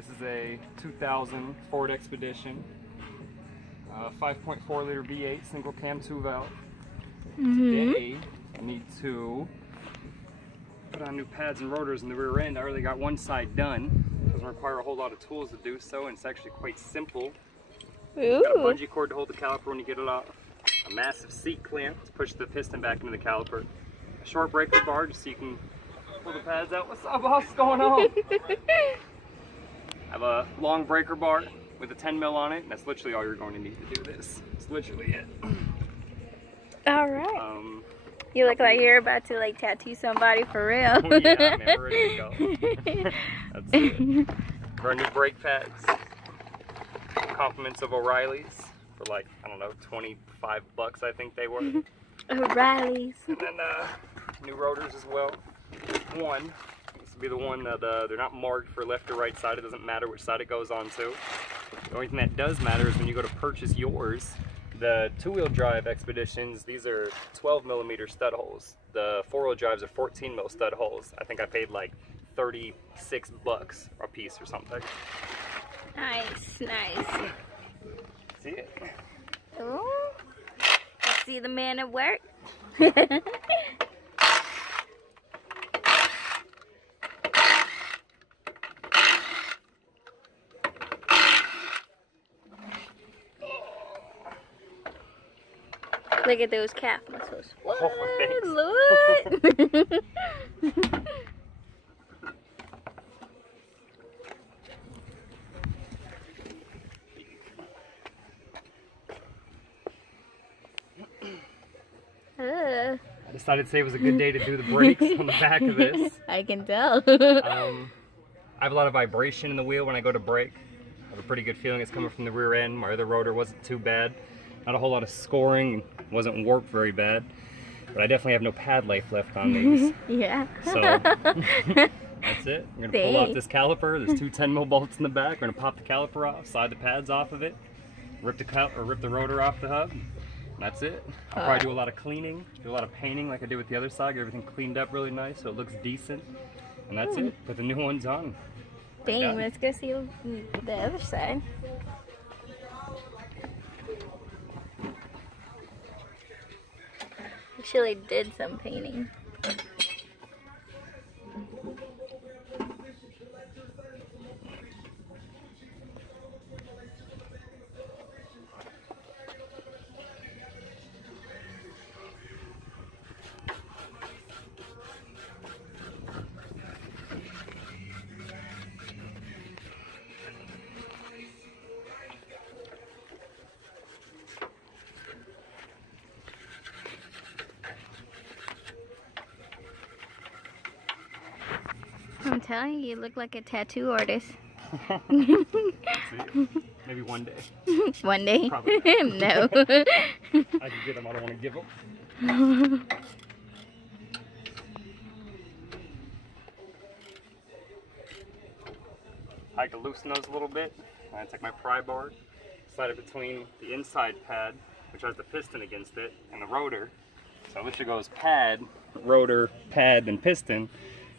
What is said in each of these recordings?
This is a 2000 Ford Expedition, 5.4 liter V8 single cam 2 valve. Today I need to put on new pads and rotors in the rear end. I already got one side done. It doesn't require a whole lot of tools to do so, and it's actually quite simple. You've got a bungee cord to hold the caliper when you get it off, a massive seat clamp to push the piston back into the caliper, a short breaker bar just so you can pull the pads out. What's up, boss? What's going on? I have a long breaker bar with a 10 mil on it, and that's literally all you're going to need to do this. It's literally it. Alright. You look like you're about to like tattoo somebody for real. Oh yeah, man, we're ready to go. That's it. For our new brake pads, compliments of O'Reilly's for like, I don't know, 25 bucks I think they were. O'Reilly's. And then new rotors as well. One, this will be the one that they're not marked for left or right side. It doesn't matter which side it goes on to. The only thing that does matter is when you go to purchase yours. The two-wheel drive Expeditions, these are 12mm stud holes. The four-wheel drives are 14mm stud holes. I think I paid like 36 bucks a piece or something. Nice, nice. See it? Ooh. I see the man at work. Look at those calf muscles. What? Oh, Look. I decided today was a good day to do the brakes on the back of this. I can tell. I have a lot of vibration in the wheel when I go to brake. I have a pretty good feeling it's coming from the rear end. My other rotor wasn't too bad. Not a whole lot of scoring, wasn't warped very bad. But I definitely have no pad life left on these. Yeah. So that's it. We're gonna pull off this caliper. There's two 10mm bolts in the back. We're gonna pop the caliper off, slide the pads off of it, rip the rotor off the hub. And that's it. I'll probably do a lot of cleaning, do a lot of painting like I did with the other side. Get everything cleaned up really nice so it looks decent. And that's it. Put the new ones on. Dang, let's go see the other side. Actually did some painting. I'm telling you, you look like a tattoo artist. Maybe one day. One day? Probably No. I can get them, I don't want to give them. I like to loosen those a little bit. I take my pry bar, slide it between the inside pad, which has the piston against it, and the rotor. So this goes pad, rotor, pad, and piston.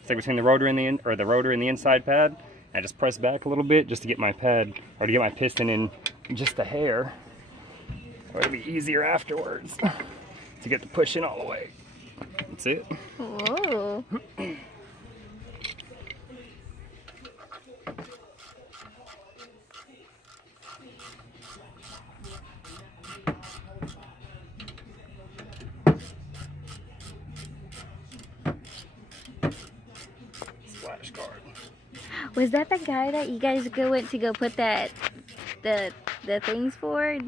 Stick between the rotor and the inside pad. I just press back a little bit just to get my pad, or to get my piston in just a hair. So it'll be easier afterwards to get the push in all the way. That's it. Whoa. Splash guard. Was that the guy that you guys went to go put the things for?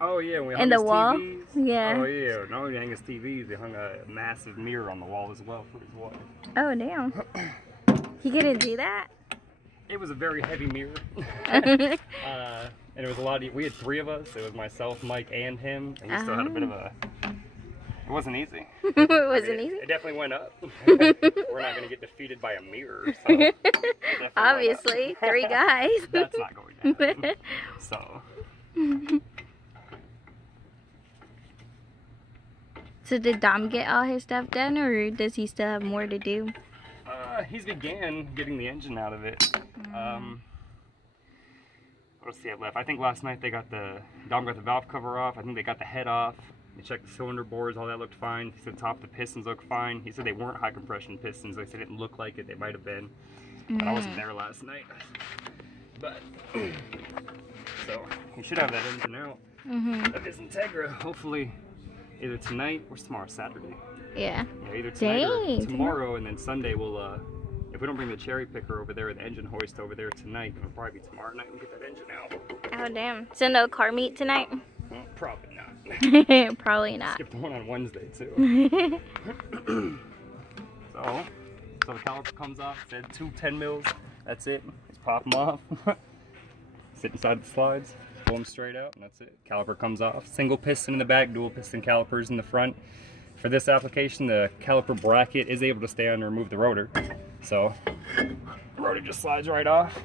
Oh yeah, we hung in the his wall? TVs. Yeah. Oh yeah, not only hang his TVs, they hung a massive mirror on the wall as well for his wife. Oh damn. He couldn't do that? It was a very heavy mirror. And it was a lot of, we had three of us. It was myself, Mike, and him. And he still had a bit of a, it wasn't easy. It wasn't easy? It definitely went up. We're not going to get defeated by a mirror. So obviously, three guys. That's not going to happen. So. So did Dom get all his stuff done, or does he still have more to do? He's began getting the engine out of it. What else do they have left? I think last night they got Dom got the valve cover off. I think they got the head off. They checked the cylinder bores, all that looked fine. He said the top of the pistons looked fine. He said they weren't high compression pistons. They said it didn't look like it. They might have been. But I wasn't there last night. But, so, he should have that engine out. Of his Integra, hopefully, either tonight or tomorrow, Saturday. Yeah. Either tonight or tomorrow, and then Sunday we'll, if we don't bring the cherry picker over there, or the engine hoist over there tonight, it'll probably be tomorrow night and get that engine out. Oh, damn. So no car meet tonight? Well, probably not. Probably not. Skipped one on Wednesday, too. So the caliper comes off, said 2 10 mils, that's it. Just pop them off. Sit inside the slides, pull them straight out, and that's it. Caliper comes off. Single piston in the back, dual piston calipers in the front. For this application, the caliper bracket is able to stay on and remove the rotor. So, the rotor just slides right off.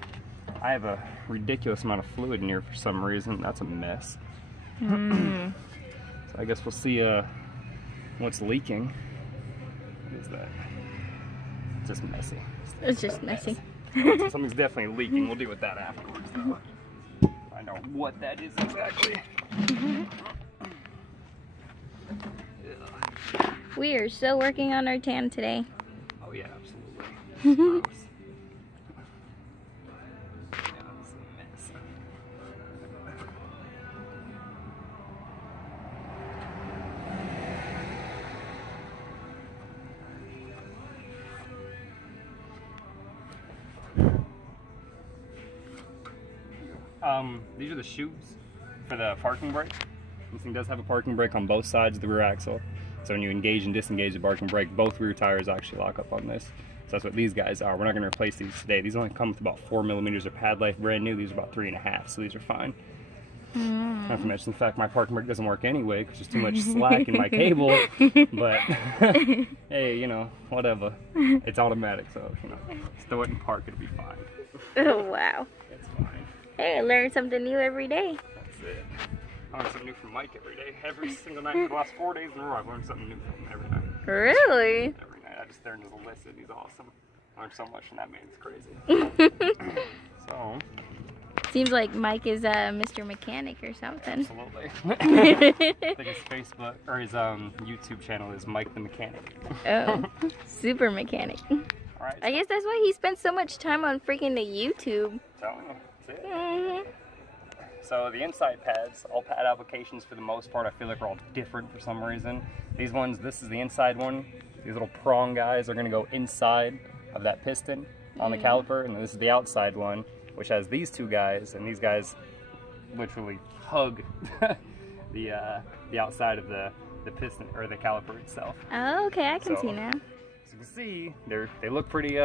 I have a ridiculous amount of fluid in here for some reason. That's a mess. So I guess we'll see what's leaking. What is that? It's just messy. It's just messy. Something's definitely leaking. We'll deal with that afterwards, though. Find out what that is exactly. We are still working on our tan today. Oh yeah, absolutely. Gross. Yeah, it's a mess. These are the shoes for the parking brake. This thing does have a parking brake on both sides of the rear axle. So when you engage and disengage the parking brake, both rear tires actually lock up on this. So that's what these guys are. We're not going to replace these today. These only come with about 4 millimeters of pad life, brand new. These are about 3.5, so these are fine. Not to mention the fact my parking brake doesn't work anyway because there's too much slack in my cable. But hey, you know, whatever. It's automatic, so you know, just throw it in park, it'll be fine. Oh wow. It's fine. Hey, I learn something new every day. That's it. I learn something new from Mike every day. Every single night for the last 4 days in a row, I've learned something new from him every night. Really? Every night. I just stared into the list and he's awesome. I learned so much from that man, it's crazy. So. Seems like Mike is Mr. Mechanic or something. Absolutely. I think his Facebook, or his YouTube channel is Mike the Mechanic. Oh, super mechanic. Alright. I guess that's why he spends so much time on freaking the YouTube. Telling you, that's it. So the inside pads, all pad applications for the most part, I feel like are all different for some reason. These ones, this is the inside one. These little prong guys are going to go inside of that piston on the caliper, and this is the outside one, which has these two guys, and these guys literally hug the outside of the piston or the caliper itself. Oh, okay, I can see now. As you can see, they look pretty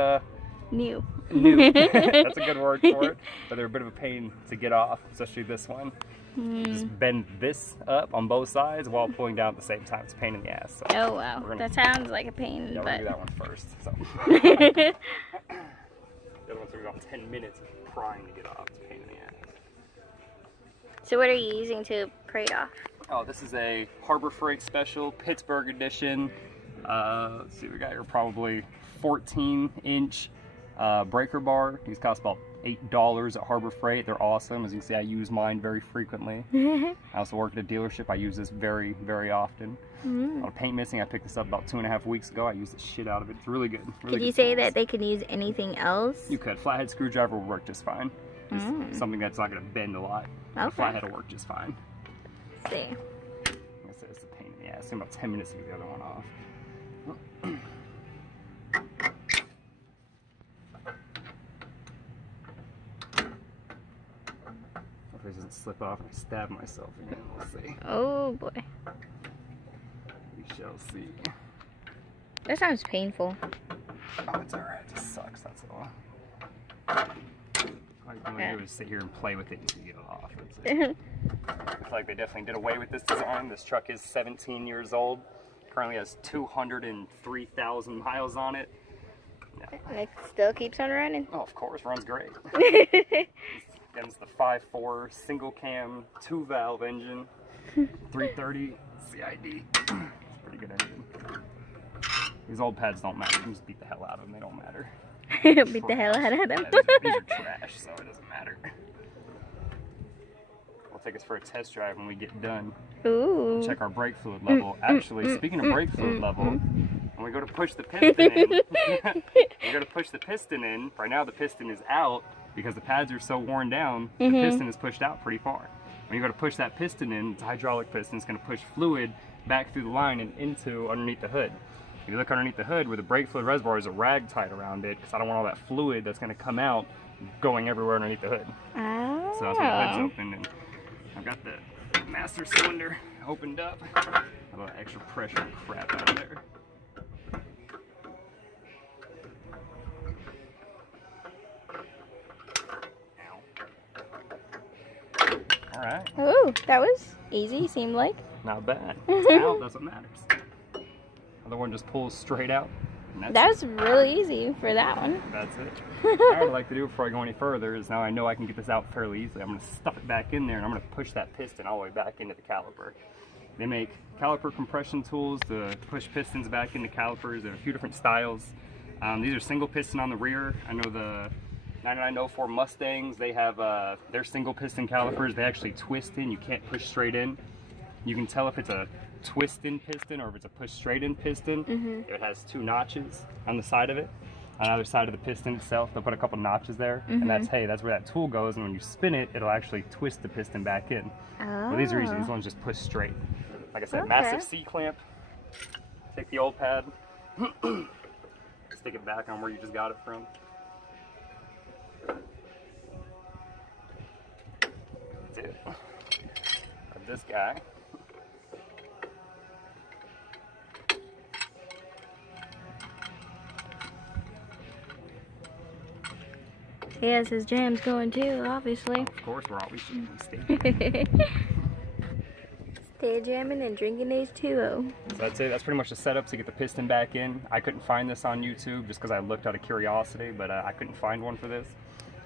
new. That's a good word for it, but they're a bit of a pain to get off, especially this one. Just bend this up on both sides while pulling down at the same time. It's a pain in the ass. So oh wow, that sounds like a pain. Yeah, we're but... gonna do that one first. So. The other one's about 10 minutes of prying to get off. It's a pain in the ass. So what are you using to pry it off? Oh, this is a Harbor Freight Special Pittsburgh edition. Let's see, we got here probably 14-inch breaker bar. These cost about $8 at Harbor Freight. They're awesome. As you can see, I use mine very frequently. I also work at a dealership. I use this very, very often. A lot of paint missing. I picked this up about 2.5 weeks ago. I used the shit out of it. It's really good. Really could you say that they could use anything else? You could. Flathead screwdriver would work just fine. Just something that's not going to bend a lot. Okay. Flathead will work just fine. Let's see. Like I said, it's a pain in the ass. It's about 10 minutes to get the other one off. Hopefully it doesn't slip off and I stab myself again. We'll see. Oh boy. We shall see. That sounds painful. Oh, it's alright. It just sucks. That's all. All you can do is sit here and play with it until you get it off. That's it. I feel like they definitely did away with this design. This truck is 17 years old. Currently has 203,000 miles on it. Yeah. And it still keeps on running. Oh, of course. Runs great. It's the 5.4 single cam 2-valve engine. 330 CID. It's a pretty good engine. These old pads don't matter. You can just beat the hell out of them. They don't matter. Beat the hell out of them. Yeah, these are trash, so it doesn't matter. take us for a test drive when we get done. Ooh. Check our brake fluid level. Actually, speaking of brake fluid level, when we go to push the piston in, right now the piston is out because the pads are so worn down, the piston is pushed out pretty far. When you go to push that piston in, it's a hydraulic piston, it's going to push fluid back through the line and into underneath the hood. If you look underneath the hood where the brake fluid reservoir is a rag tied around it, because I don't want all that fluid that's going to come out going everywhere underneath the hood. Oh. So that's when the hood's open, and I've got the master cylinder opened up. A little extra pressure crap out of there. All right. Ooh, that was easy, seemed like. Not bad. It's out, that's what matters. Other one just pulls straight out. That was really easy for that one. That's it. What I'd like to do before I go any further is now I know I can get this out fairly easily. I'm going to stuff it back in there and I'm going to push that piston all the way back into the caliper. They make caliper compression tools to push pistons back into calipers. There are a few different styles. These are single piston on the rear. I know the 9904 Mustangs, they have their single piston calipers. They actually twist in. You can't push straight in. You can tell if it's a twist in piston or if it's a push straight in piston. It has two notches on the side of it. On either side of the piston itself, they'll put a couple notches there, and that's where that tool goes, and when you spin it, it'll actually twist the piston back in. Oh. But these are easy, these ones just push straight. Like I said, massive C-clamp. Take the old pad, stick it back on where you just got it from. That's it. Grab this guy. He has his jams going too, obviously. Of course, we're always stay jamming and drinking H2O. So that's it. That's pretty much the setup to get the piston back in. I couldn't find this on YouTube just because I looked out of curiosity, but I couldn't find one for this.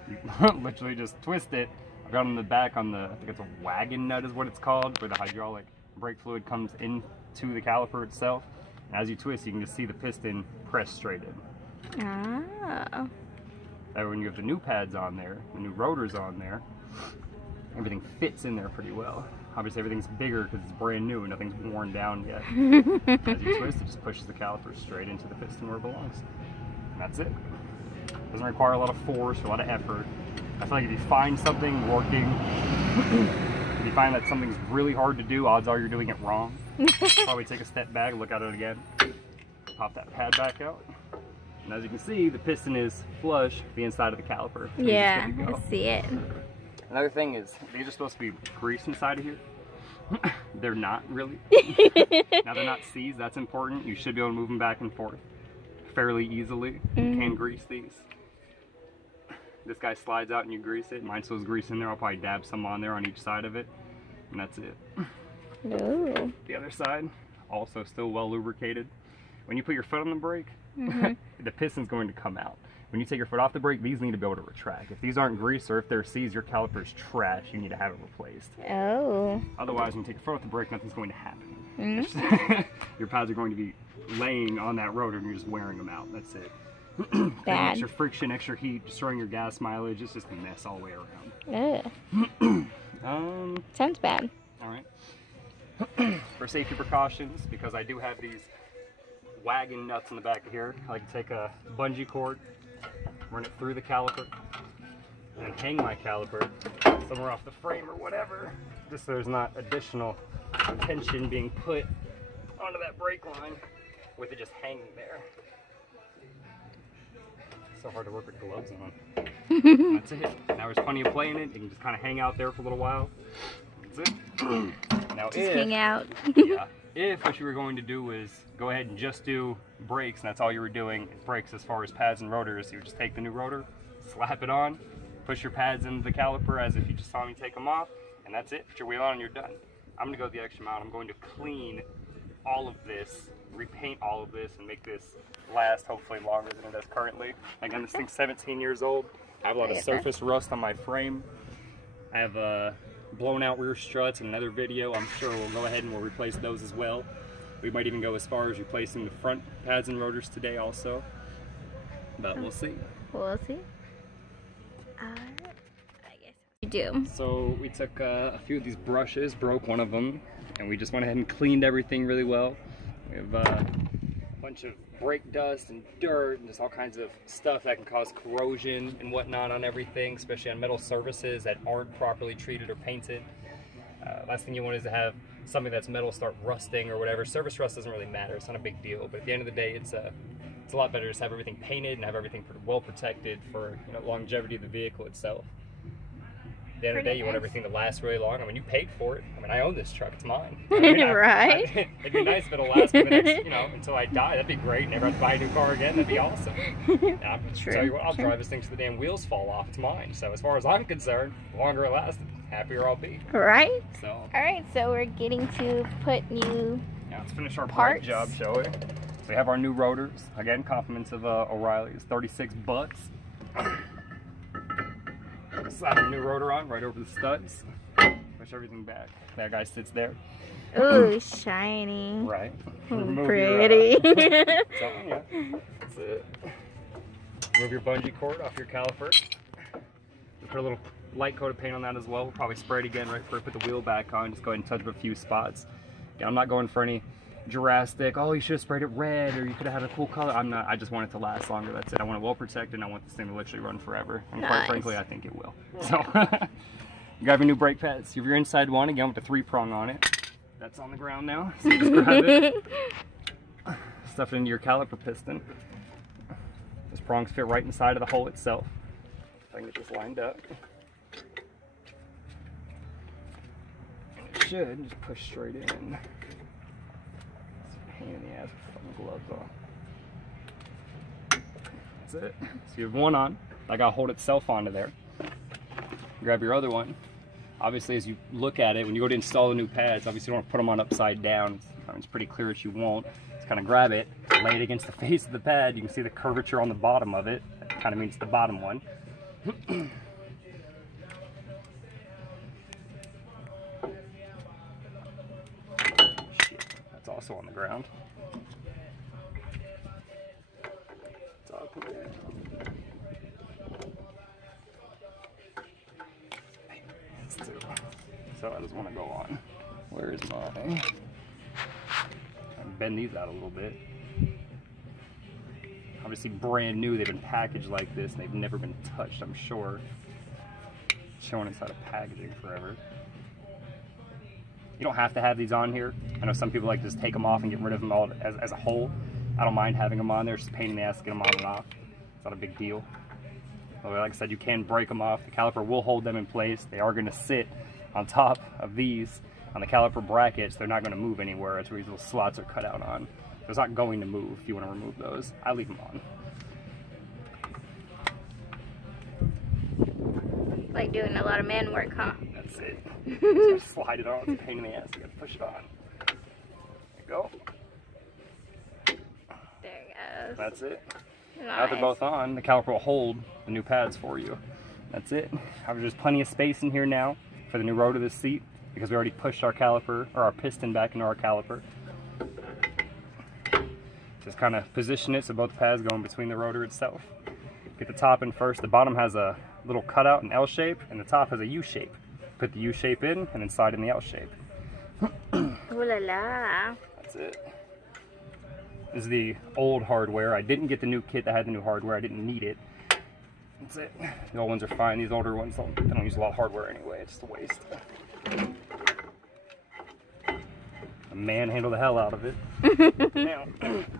You literally just twist it. I've got it in the back on the, I think it's a wagon nut is what it's called, where the hydraulic brake fluid comes into the caliper itself. And as you twist, you can just see the piston press straight in. Oh. That when you have the new pads on there, the new rotors on there, everything fits in there pretty well. Obviously everything's bigger because it's brand new and nothing's worn down yet. As you twist, it just pushes the caliper straight into the piston where it belongs. And that's it. Doesn't require a lot of force or a lot of effort. I feel like if you find something working, if you find that something's really hard to do, odds are you're doing it wrong. Probably take a step back, look at it again, pop that pad back out. And as you can see, the piston is flush with the inside of the caliper. Yeah, I see it. Another thing is, these are supposed to be grease inside of here. They're not really. Now they're not C's, that's important. You should be able to move them back and forth fairly easily. You can grease these. This guy slides out and you grease it. Mine still has grease in there. I'll probably dab some on there on each side of it. And that's it. Ooh. The other side, also still well lubricated. When you put your foot on the brake, the piston's going to come out. When you take your foot off the brake, these need to be able to retract. If these aren't greased or if they're C's, your caliper's trash. You need to have it replaced. Oh. Otherwise, when you take your foot off the brake, nothing's going to happen. Your pads are going to be laying on that rotor and you're just wearing them out. That's it. Bad. Extra friction, extra heat, destroying your gas mileage. It's just a mess all the way around. Sounds bad. Alright. For safety precautions, because I do have these wagon nuts in the back of here, I like to take a bungee cord, run it through the caliper, and hang my caliper somewhere off the frame or whatever, just so there's not additional tension being put onto that brake line with it just hanging there. So hard to work with gloves on. That's it. Now there's plenty of play in it. You can just kind of hang out there for a little while. That's it. Now just hang out. Yeah. If what you were going to do is go ahead and just do brakes, and that's all you were doing, brakes as far as pads and rotors, you would just take the new rotor, slap it on, push your pads into the caliper as if you just saw me take them off, and that's it. Put your wheel on and you're done. I'm going to go the extra mile. I'm going to clean all of this, repaint all of this, and make this last hopefully longer than it does currently. Again, this thing's 17 years old. I have a lot of surface rust on my frame. I have blown out rear struts in another video. I'm sure we'll go ahead and we'll replace those as well. We might even go as far as replacing the front pads and rotors today also. But we'll see. We'll see. I guess. do? So we took a few of these brushes, broke one of them, and we just went ahead and cleaned everything really well. We have a bunch of brake dust and dirt and just all kinds of stuff that can cause corrosion and whatnot on everything, especially on metal surfaces that aren't properly treated or painted. Last thing you want is to have something that's metal start rusting or whatever. Surface rust doesn't really matter, it's not a big deal, but at the end of the day, it's a lot better to just have everything painted and have everything well protected for, you know, longevity of the vehicle itself. At the end of the day, you want everything to last really long. I mean, you paid for it. I mean, I own this truck, it's mine. I mean, Right? It'd be nice if it'll last for the next, you know, until I die. That'd be great. Never have to buy a new car again. That'd be awesome. I'll tell you what, I'll drive this thing till the damn wheels fall off. It's mine. So as far as I'm concerned, the longer it lasts, the happier I'll be. Right? So. All right, so we're getting to put new Yeah, let's finish our parts. brake job, shall we? So we have our new rotors. Again, compliments of O'Reilly's, $36. Slap a new rotor on right over the studs. Push everything back. That guy sits there. Ooh, shiny. Right. Pretty. That's it. Remove your bungee cord off your caliper. Put a little light coat of paint on that as well. We'll probably spray it again right before we put the wheel back on. Just go ahead and touch up a few spots. Again, I'm not going for any drastic, oh, you should have sprayed it red, or you could have had a cool color. I'm not. I just want it to last longer. That's it. I want it well protected, and I want this thing to literally run forever. And quite frankly, I think it will. So, you grab your new brake pads. You have your inside one, again with the 3-prong on it. That's on the ground now, so you just grab it. Stuff it into your caliper piston. Those prongs fit right inside of the hole itself. If I can get this lined up. And it should just push straight in. Pain in the ass with putting the gloves on. That's it. So you have one on. I gotta hold itself onto there. Grab your other one. Obviously, as you look at it, when you go to install the new pads, obviously you don't want to put them on upside down. It's pretty clear that you won't. Just kind of grab it, lay it against the face of the pad. You can see the curvature on the bottom of it. That kind of means the bottom one. That's also on the ground. It's up there. So that doesn't want to go on. Where is my... Bend these out a little bit. Obviously brand new, they've been packaged like this and they've never been touched, I'm sure. Showing inside of packaging forever. You don't have to have these on here. I know some people like to just take them off and get rid of them all as a whole. I don't mind having them on there, it's just a pain in the ass to get them on and off. It's not a big deal. But like I said, you can break them off. The caliper will hold them in place. They are going to sit on top of these on the caliper brackets. They're not going to move anywhere. That's where these little slots are cut out on. So it's not going to move if you want to remove those. I leave them on. Like doing a lot of man work, huh? That's it. Just slide it on. It's a pain in the ass. You got to push it on. There you go. There it goes. That's it. Nice. Now they're both on, the caliper will hold the new pads for you. That's it. There's plenty of space in here now for the new rotor of this seat because we already pushed our caliper or our piston back into our caliper. Just kind of position it so both pads go in between the rotor itself. Get the top in first. The bottom has a little cutout, an L shape, and the top has a U shape. Put the U shape in and then slide in the L shape. Ooh la la. That's it. This is the old hardware. I didn't get the new kit that had the new hardware. I didn't need it. That's it. The old ones are fine. These older ones don't use a lot of hardware anyway. It's just a waste. I manhandle the hell out of it. Now,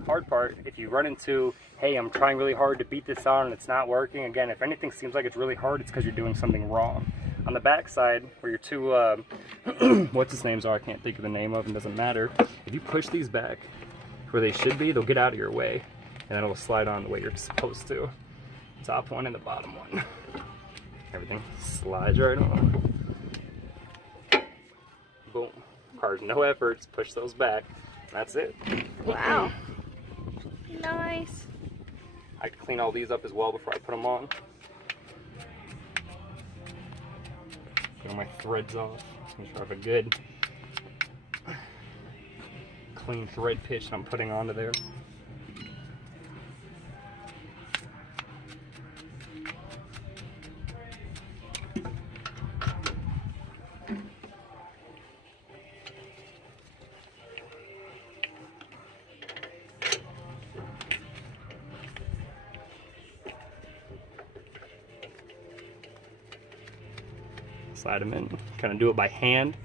hard part, if you run into, hey, I'm trying really hard to beat this on and it's not working. Again, if anything seems like it's really hard, it's because you're doing something wrong. On the back side, where your two, what's his names are, I can't think of the name of them, doesn't matter. If you push these back where they should be, they'll get out of your way. And then it'll slide on the way you're supposed to. Top one and the bottom one. Everything slides right on. Boom. Requires no effort, just push those back. That's it. Wow. Nice. I can clean all these up as well before I put them on. Get all my threads off. Just make sure I have a good clean thread pitch that I'm putting onto there. Slide them in. Kind of do it by hand.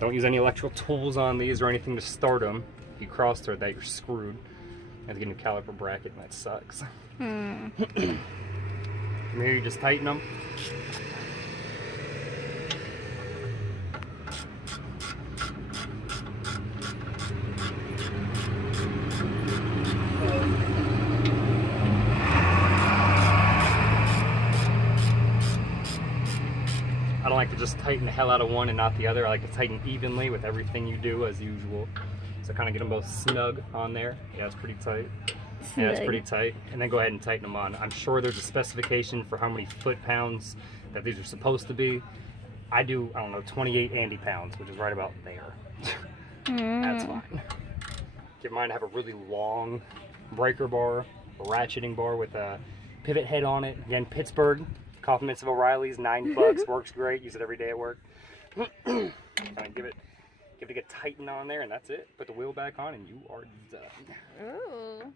Don't use any electrical tools on these or anything to start them. If you cross thread that, you're screwed. You have to get a new caliper bracket, and that sucks. From here, you just tighten them. I don't like to just tighten the hell out of one and not the other. I like to tighten evenly with everything you do as usual. So kind of get them both snug on there. Yeah, it's pretty tight. Yeah, it's pretty tight. And then go ahead and tighten them on. I'm sure there's a specification for how many foot-pounds that these are supposed to be. I do, I don't know, 28 Andy pounds, which is right about there. That's fine. Get mine to have a really long breaker bar, a ratcheting bar with a pivot head on it. Again, Pittsburgh, compliments of O'Reilly's, $9, works great. Use it every day at work. Kind of give it a tighten on there, and that's it. Put the wheel back on, and you are done. Ooh.